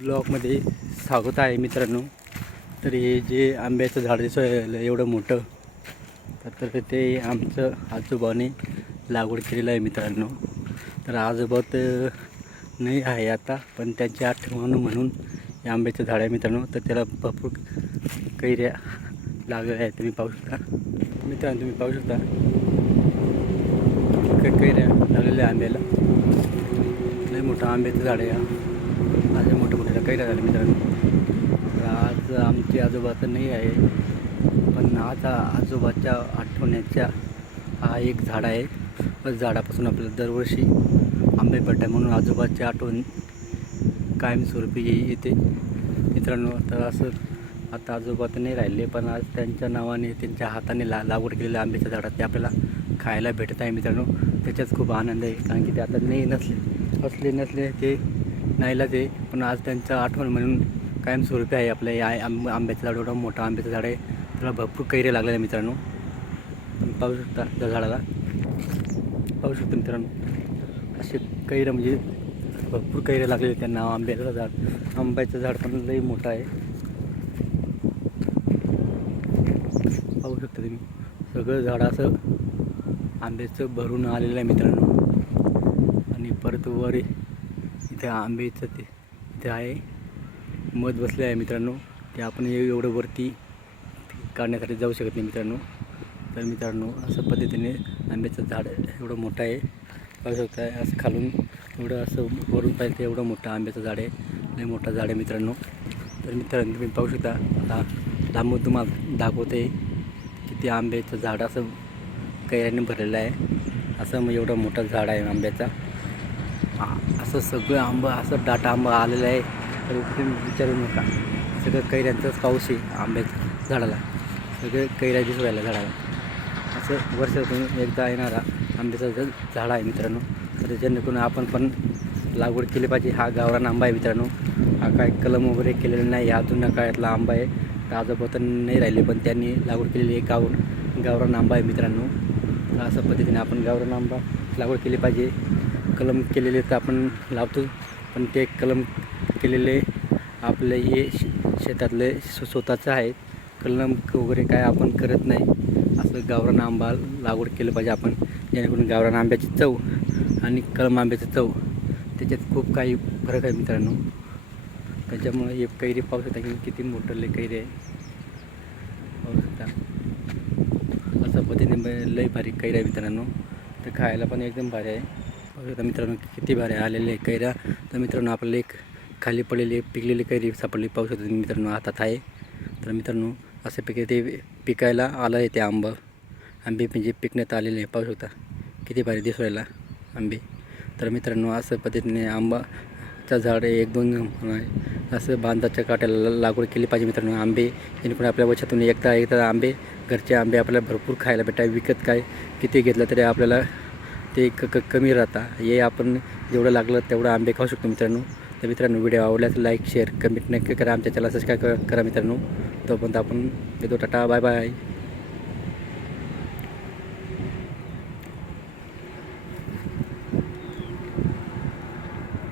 ब्लॉकमध्ये स्वागत आहे मित्रांनो. तर हे जे आंब्याचं झाड दिसतं एवढं मोठं तर ते आमचं आजोबाने लागवड केलेलं आहे मित्रांनो. तर आजोबा तर नाही आहे आता पण त्यांची आठवण म्हणून हे आंब्याचं झाड आहे मित्रांनो. तर त्याला भरपूर कैऱ्या लागलेल्या आहेत तुम्ही पाहू शकता. मित्रांनो तुम्ही पाहू शकता. कैऱ्या लागलेल्या आहे आंब्याला. लय मोठं आंब्याचं झाड आहे हा. आज मोठ्या मोठ्या कैऱ्या झाल्या मित्रांनो. तर आज आमचे आजोबा तर नाही आहे पण आज आजोबाच्या आठवण्याच्या हा एक झाड आहे. झाडापासून आपल्याला दरवर्षी आंबे पडतात म्हणून आजोबाची आठवण कायमस्वरूपी येते. मित्रांनो तर असं आता आजोबा तर नाही राहिले पण आज त्यांच्या नावाने त्यांच्या हाताने ला लागवड केलेल्या आंब्याच्या झाडात ते आपल्याला खायला भेटत आहे मित्रांनो. त्याच्याच खूप आनंद आहे कारण की ते आता नाही नसले. असले नसले ते नाहीला ते पण आज त्यांचं आठवण म्हणून कायमस्वरूपी आहे आपल्या या आंब आंब्याचं झाड एवढं मोठं आंब्याचं झाड आहे. त्याला भरपूर कैरे लागलेले मित्रांनो. तुम्ही पाहू शकता त्या झाडाला. पाहू शकता मित्रांनो. असे कैरं म्हणजे भरपूर कैरे लागलेले त्यांना. आंब्याचं झाड आंब्याचं झाड पण लई मोठं आहे. पाहू शकता तुम्ही. सगळं झाड असं आंब्याचं भरून आलेलं आहे मित्रांनो. आणि परत वर इथे आंब्याचं ते इथे आहे. मध बसले आहे मित्रांनो. ते आपण एवढं वरती काढण्यासाठी जाऊ शकत नाही मित्रांनो. तर मित्रांनो असं पद्धतीने आंब्याचं झाड एवढं मोठं आहे. पाहू शकता असं खालून एवढं असं वरून पाहिजे एवढं मोठं आंब्याचं झाड आहे. लई मोठं झाड आहे मित्रांनो. तर मित्रांनो तुम्ही पाहू शकता आता लांबून तुम्हाला दाखवते किती आंब्याचं झाड असं कैऱ्याने भरलेलं आहे. असं मग एवढं मोठं झाड आहे आंब्याचा. असं सगळं आंबा असं डाटा आंबा आलेला आहे. तर तुम्ही विचारू नका. सगळं कैऱ्यांचाच पाऊस आहे आंब्या झाडाला. सगळं कैऱ्या दिसू राहिल्या झाडाला. असं वर्षातून एकदा येणारा आंब्याचा झाड आहे मित्रांनो. तर जेणेकरून आपण पण लागवड केली पाहिजे. हा गावरान आंबा आहे मित्रांनो. हा काय कलम वगैरे केलेला नाही. हा जुन्या काळातला आंबा आहे. तर आजोबा तर नाही राहिले पण त्यांनी लागवड केलेली एक गाव गावरान आंबा आहे मित्रांनो. तर अशा पद्धतीने आपण गावरान आंबा लागवड केली पाहिजे. कलम केलेले तर आपण लावतो पण ते कलम केलेले आपले हे शेतातले स्वतःचं आहे. कलम वगैरे काय आपण करत नाही. असं गावरान आंबा लागवड केलं पाहिजे आपण जेणेकरून गावरान आंब्याची चव आणि कलम आंब्याची चव त्याच्यात खूप काही फरक आहे मित्रांनो. त्याच्यामुळे हे कैरी पाहू शकता की किती मोठं कैरी आहे. पाहू शकता. अशा पद्धतीने लई भारी कैरी आहे मित्रांनो. तर खायला पण एकदम भारी आहे. पाहू शकता मित्रांनो किती भारी आलेले आहे कैऱ्या. तर मित्रांनो आपल्याला एक खाली पडलेली पिकलेली कैरी सापडली. पाहू शकतो मित्रांनो हातात आहे. तर मित्रांनो असे पिके ते पिकायला आलं आहे ते आंबा. आंबे म्हणजे पिकण्यात आलेले आहे. पाहू शकता किती भारी दिसू राहिला आंबे. तर मित्रांनो असं पद्धतीने आंबाचं झाड एक दोन असं बांधाच्या काट्याला लागवड केली पाहिजे मित्रांनो. आंबे जेणेकरून आपल्या वर्षातून एकदा एकदा आंबे घरचे आंबे आपल्याला भरपूर खायला भेटाय विकत काय किती घेतलं तरी आपल्याला ते क क कमी राहता. हे आपण जेवढं लागलं तेवढं आंबे खाऊ शकतो मित्रांनो. तर मित्रांनो व्हिडिओ आवडल्यास लाईक शेअर कमेंट नक्की करा. आमच्या चॅनल सबस्क्राईब करा मित्रांनो. तोपर्यंत आपण येतो टाटा. Bye bye